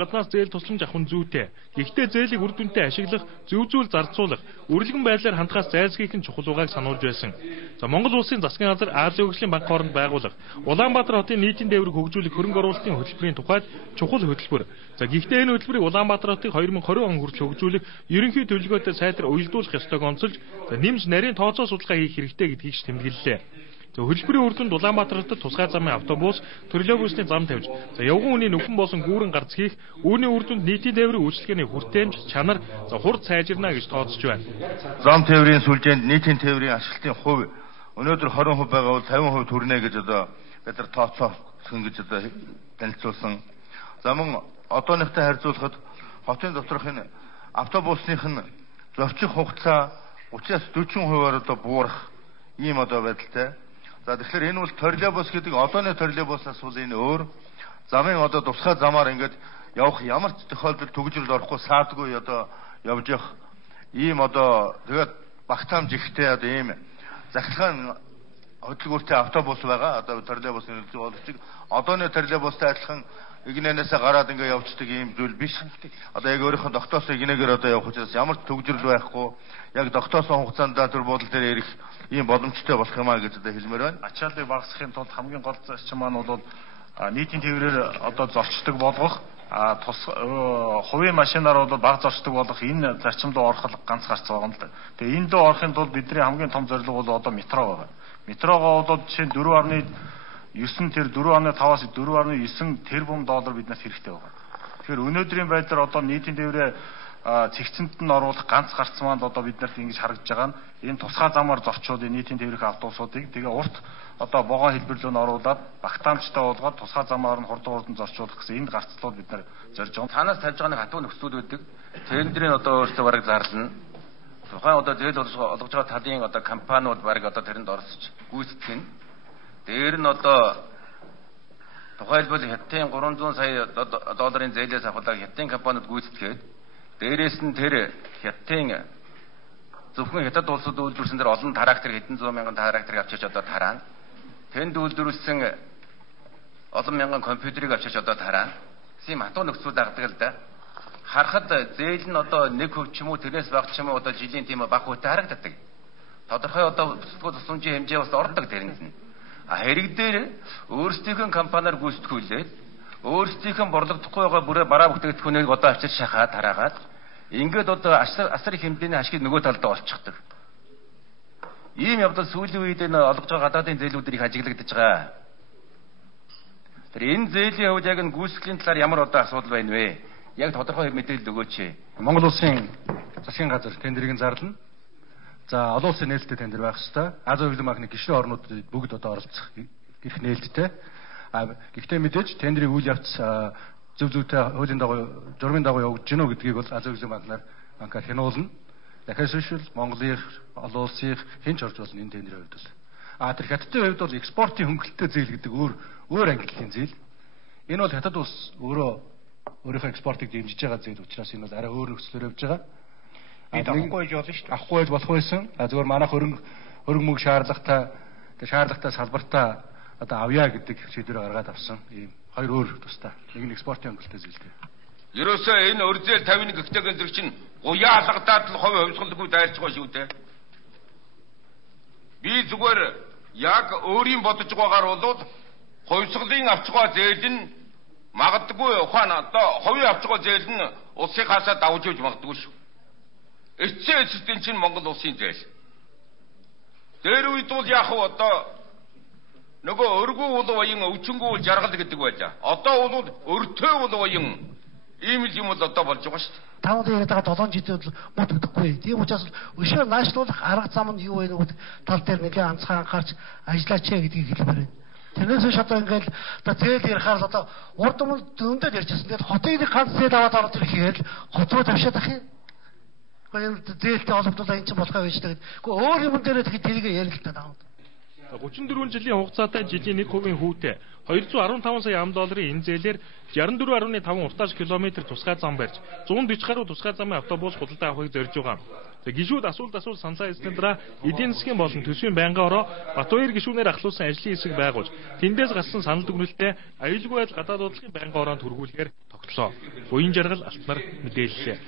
гаднаас зээл тусламж авах нь зүйтэй. Гэхдээ зээлийг үр дүнтэй ашиглах, зөв зүйл зарцуулах, үргэлгэн байдлаар хандхаас зайлсхийх нь чухал байгааг сануулж байсан. За Монгол улсын засгийн газар Азийн хөгжлийн банк хооронд байгуулах Улаанбаатар хотын нийтийн дээврийг хөгжүүлэх хөрөнгө оруулалтын хөтөлбөрийн тухайд чухал хөтөлбөр. За гэхдээ энэ хөтөлбөрийг Улаанбаатар хотыг 2020 он хүртэл хөгжүүлэх ерөнхий төлөвлөгөөтэй сайтар уялдуулах ёстойг онцолж, нэмж нарийн тооцоо судалгаа хийх хэрэгтэй гэдгийг ч тэмдэглэлээ. За хөтөлбөрийн үр дүнд Улаанбаатар хотод тусгай замын автобус, троллейбусны зам тавьж, явган үний нөхөн болсон гүүрэн гарц хийх, үүний үр дүнд нийтийн тээврийн үйлчлэгээний хүртээмж, чанар, хурд сайжирна гэж тооцож байна. Зам тээврийн сүлжээнд нийтийн тээврийн ашиглалтын хувь өнөөдөр 20% байгаа бол 50% хүрнэ гэж бид нар тооцоолсон гэж танилцуулсан. За мөн одооныхтай харьцуулахад хотын доторх энэ автобусных нь зорчих хугацаа 30-40%-аар буурах ийм байдалтай. За тэгэхээр энэ бол троллейбус гэдэг одооны троллейбусаас бол энэ өөр. Замын тусгай замаар ингээд явах ямар ч тохиолдолд төгжрөл орохгүй саадгүй явж явах ийм тэгээд багтаамж ихтэй ийм захиргааны хөдөлгөөртэй автобус байгаа. Троллейбусны нөлөөч одооны троллейбустай адилхан игнэнээс гараад ингээд явцдаг ийм зүйл биш. Яг өөрийнхөө тогтоосон игнэгээр явах учраас ямар ч төгжрөл байхгүй яг тогтоосон хугацаанд төр бодол дээр ирэх ийм боломжтой болох юм аа гэж хэлмээр байна. Ачааллыг багасгахын тулд хамгийн гол зарчим маань бол нийтийн тээврээр зорчдог болгох, хувийн машинаар бол бага зорчдог болгох энэ зарчимд орох ганц гарц байгаа юм л да. Тэгээ энд дөө орохын тулд бидний хамгийн том зорилго бол метро байгаа. Метрогоо бол жишээ нь 4.9 тэр 4.5-аас 4.9 тэрбум доллар биднээс хэрэгтэй байгаа. Тэгэхээр өнөөдрийн байдлаар нийтийн тээврээ цэгцэнд нь оруулах ганц гарц маань биднэрт ингэж харагдж байгаа нь энэ тусгай замаар зорчууд нийтийн тээврийн автобусуудыг тэгээ урт вагон хэлбэрлэлөнд оруулаад багтаамжтай болгоод тусгай замаар нь хурдан зорчуулах гэсэн энэ гарцлууд бид нар зорж байгаа. Танаас тавьж байгаа нэг хатуу нөхцөл үүдэг. Тэрнэрийн өөрсдөө бараг зарлана. Тухайн зээл олгож байгаа талын компаниуд бараг тэрэнд оролцож гүйцэтгэх нь. Дээр нь тухайлбал хятадын 300 сая долларын зээлээс авахлаа хятадын компаниуд гүйцэтгээд дээрээс нь тэр хятадын зөвхөн хятад улсад үйлдвэрсэн дээр олон трактор хэдэн зуун мянган тракторыг авчирч тараана. Тэнд үйлдвэрлэсэн олон мянган компьютерийг авчирч тараана. Тийм хатуу нөхцөл дагдаг л да. Харахад зээл нь 1% ч юм уу тэрнээс бага ч юм уу жилийн тийм бага хүйтэ харагддаг. Тодорхой бүсгүй тусламжийн хэмжээ бас ордог тэрэнд нь. Хэрэг дээр өөрсдийнх нь компаниар гүйцэтгүүлээд өөрсдийнх нь борлогдохгүй байгаа бүрээ бараа бүтээгдэхүүнийг авчирч шахаад тараагаад ингээд асар их хэмжээний ашиг нөгөө талдаа олчихдаг. Ийм явдал сүүлийн үед энэ олгож байгаа гадаадын зээлүүдээр их ажиглагдаж байгаа. Тэр энэ зээлийн хувьд яг энэ гүйцэтгэлийн талаар ямар асуудал байна вэ? Яг тодорхой мэдээлэл өгөөч. Монгол улсын засгийн газар тендерийг зарлана. За олон улсын нээлттэй тендер байх ёстой. Азийн хөгжлийн банкны гишүүн орнууд бүгд оролцох гэх нээлттэй. Гэхдээ мэдээж тендерийн үйл явц зөвтэй хуулийн дагуу журмын дагуу явагдаж гинөө гэдгийг бол Азийн хөгжлийн банкаар хянуулна. Дахиад шүүшил Монголын олон улсын хэн ч орж болно энэ тендерийн хувьд бол. Тэр хятадын хувьд бол экспортын хөнгөлөлттэй зээл гэдэг өөр ангиллалын зээл. Энэ бол хятад улс өөрийнхөө экспортыг дэмжиж байгаа зээл учраас энэ бол арай өөр нөхцлөөр явж байгаа. Бид авахгүй болно шүү дээ. Авахгүй болох байсан. Зөвхөн манайх хөрөнгө мөнгө шаардлагатай салбартаа авъя гэдэг шийдвэр гаргаад авсан. Ийм хоёр өөр тустай. Нэг нь экспортын хөнгөлөлттэй зээлтэй. Ерөөсөө энэ урьдзэл 50-ны гэгтэйгэн зэрэг чинь гуяа алгадаад л хувь хувьсгалгүй дайрч байгаа шүү дээ. Би зүгээр яг өөрийн бодож байгаагаар бол хувьсгалын авч байгаа зээл нь магадгүй ухаан хувийн авч байгаа зээл нь улсынхаасаа давж иж магадгүй шүү. Эцсийн чинь Монгол улсын зээл. Тэр үед бол яг нөгөө өргөө бол воён өвчнгөө жаргал гэдэг байлаа. Одоо бол өртөө бол воён ийм л юм бол болж байгаа шүү дээ. Тавд яриад байгаа 7 жилийн мод өгөхгүй. Тийм учраас өшөө наашлуулах арга зам нь юу вэ гэдэг тал дээр нэгэ анцхан анхаарч ажиллаач гэдгийг хэлмээр байна. Тэрнээс биш ингээд зээл ярихаар урд өмнө дөндөд ярьжсэн. Тэгээд хотын ганц зээл аваад орж ирэхээр хоцроо тавшаад ах юм. Гэхдээ зээлтэй холбогдуулаа энэ ч болохоо байж тэгээд өөр юм дээр тэрийг ярилтаа таа. 34 жилийн хугацаатай жилийн 1% хүүтэй 215 сая $, энэ зээлээр 64.5 уртааш километр тусгай зам барьж 140 гаруй тусгай замын автобус худалдаа авахыг зорж байгаа. Гишүүд асуулт сансаа эсрэг дараа эдийн засгийн болон төсвийн байнгын ороо Батбаяр гишүүнээр ахлуулсан ажлын хэсэг байгуулж тэндээс гарсан санал дүгнэлтэд аюулгүй байдал гадаад бодлогын байнгын ороонд хүргүүлэхээр тогтлоо. Буян жаргал алтнаар мэдээллээ.